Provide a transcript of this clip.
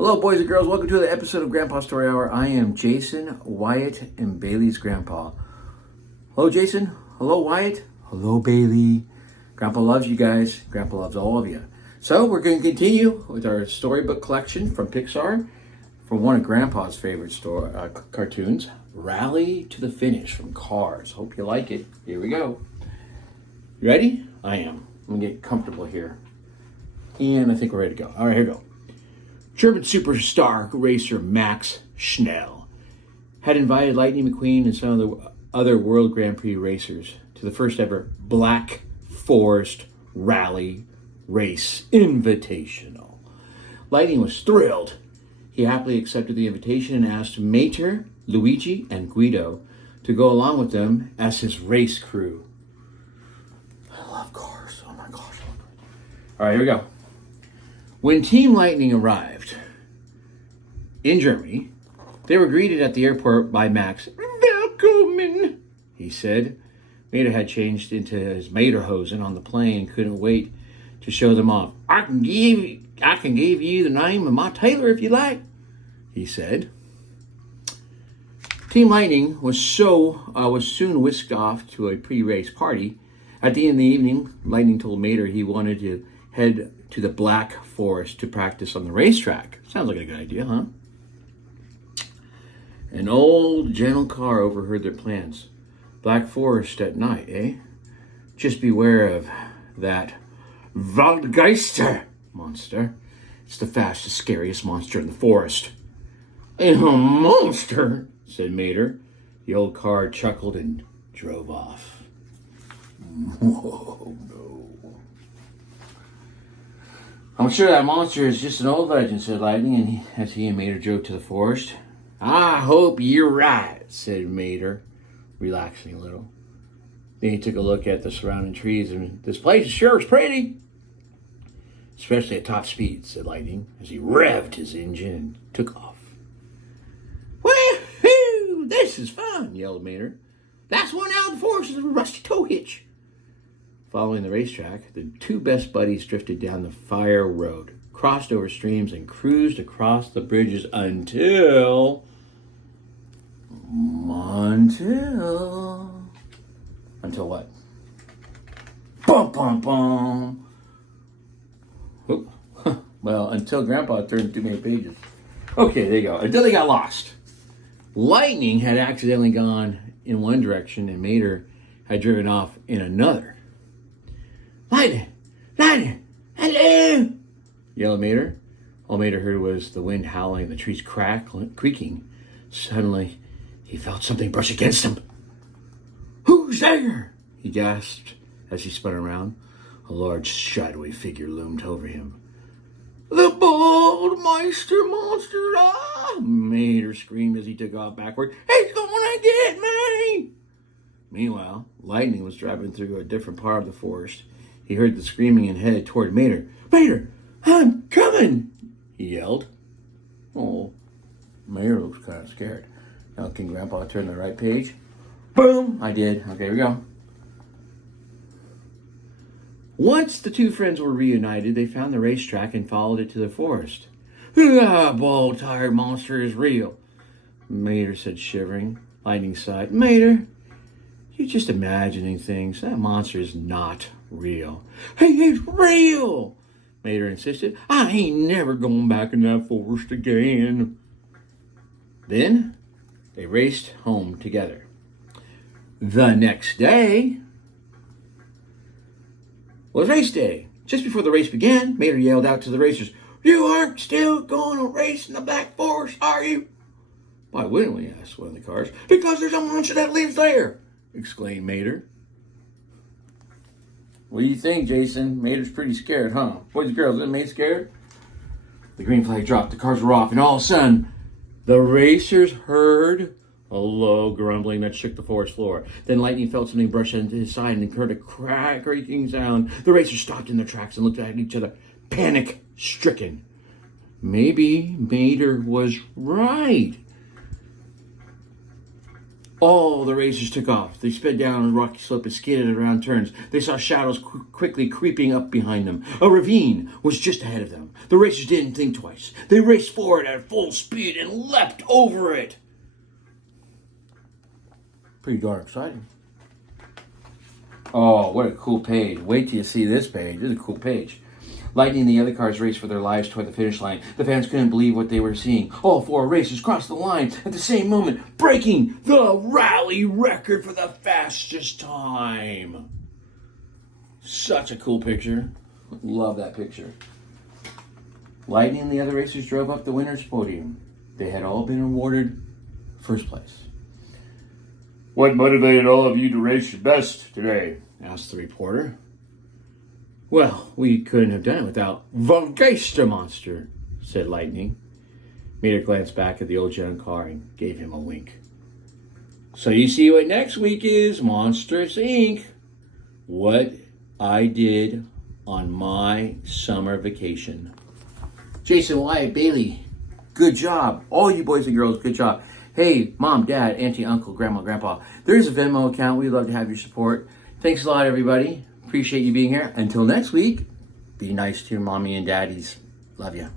Hello, boys and girls. Welcome to the episode of Grandpa Story Hour. I am Jason, Wyatt, and Bailey's grandpa. Hello, Jason. Hello, Wyatt. Hello, Bailey. Grandpa loves you guys. Grandpa loves all of you. So we're going to continue with our storybook collection from Pixar, from one of Grandpa's favorite cartoons, Rally to the Finish from Cars. Hope you like it. Here we go. You ready? I am. I'm going to get comfortable here. And I think we're ready to go. All right, here we go. German superstar racer Max Schnell had invited Lightning McQueen and some of the other World Grand Prix racers to the first ever Black Forest Rally Race Invitational. Lightning was thrilled. He happily accepted the invitation and asked Mater, Luigi, and Guido to go along with them as his race crew. I love cars. Oh my gosh. All right, here we go. When Team Lightning arrived in Germany, they were greeted at the airport by Max. Welcome, he said. Mater had changed into his Materhosen on the plane and couldn't wait to show them off. I can give you the name of my tailor if you like, he said. Team Lightning was soon whisked off to a pre-race party. At the end of the evening, Lightning told Mater he wanted to head to the Black Forest to practice on the racetrack. Sounds like a good idea, huh? An old gentle car overheard their plans. Black Forest at night, eh? Just beware of that Waldgeister monster. It's the fastest, scariest monster in the forest. A monster, said Mater. The old car chuckled and drove off. Whoa, no. I'm sure that monster is just an old legend, said Lightning, as he and Mater drove to the forest. I hope you're right, said Mater, relaxing a little. Then he took a look at the surrounding trees, and this place sure is pretty. Especially at top speed, said Lightning, as he revved his engine and took off. Woohoo! This is fun, yelled Mater. That's one out of the forest with a rusty tow hitch. Following the racetrack, the two best buddies drifted down the fire road, crossed over streams, and cruised across the bridges until what? Bum, bum, bum. Well, until Grandpa turned too many pages. Okay, there you go. Until they got lost. Lightning had accidentally gone in one direction, and Mater had driven off in another. Lightning, hello, yelled Mater. All Mater heard was the wind howling and the trees creaking. Suddenly, he felt something brush against him. Who's there? He gasped as he spun around. A large, shadowy figure loomed over him. The Baldmeister monster! Ah! Mater screamed as he took off backward. He's gonna get me! Meanwhile, Lightning was driving through a different part of the forest. He heard the screaming and headed toward Mater. Mater, I'm coming, he yelled. Oh, Mater looks kind of scared. Now, can Grandpa turn the right page? Boom! I did. Okay, here we go. Once the two friends were reunited, they found the racetrack and followed it to the forest. Ah, bald-tired monster is real, Mater said, shivering. Lightning sighed. Mater, you're just imagining things. That monster is not real. Hey, he's real, Mater insisted. I ain't never going back in that forest again. Then they raced home together. The next day was race day. Just before the race began, Mater yelled out to the racers, You aren't still going to race in the Black Forest, are you? Why wouldn't we? Asked one of the cars. Because there's a monster that lives there, exclaimed Mater. What do you think, Jason? Mater's pretty scared, huh? Boys and girls, isn't Mater scared? The green flag dropped, the cars were off, and all of a sudden, the racers heard a low grumbling that shook the forest floor. Then Lightning felt something brush into his side and heard a creaking sound. The racers stopped in their tracks and looked at each other, panic-stricken. Maybe Mater was right. All the racers took off. They sped down a rocky slope and skidded around turns. They saw shadows quickly creeping up behind them. A ravine was just ahead of them. The racers didn't think twice. They raced forward at full speed and leapt over it. Pretty darn exciting. Oh, what a cool page. Wait till you see this page. This is a cool page. Lightning and the other cars raced for their lives toward the finish line. The fans couldn't believe what they were seeing. All four racers crossed the line at the same moment, breaking the rally record for the fastest time. Such a cool picture. Love that picture. Lightning and the other racers drove up the winner's podium. They had all been awarded first place. "What motivated all of you to race your best today?" asked the reporter. "Well, we couldn't have done it without the Monster," said Lightning. Mater glanced back at the old gentleman car and gave him a wink. "So you see what next week is, Monsters Inc. What I did on my summer vacation." Jason, Wyatt, Bailey, good job. All you boys and girls, good job. Hey, Mom, Dad, Auntie, Uncle, Grandma, Grandpa, there's a Venmo account. We'd love to have your support. Thanks a lot, everybody. Appreciate you being here. Until next week, be nice to your mommy and daddies. Love you.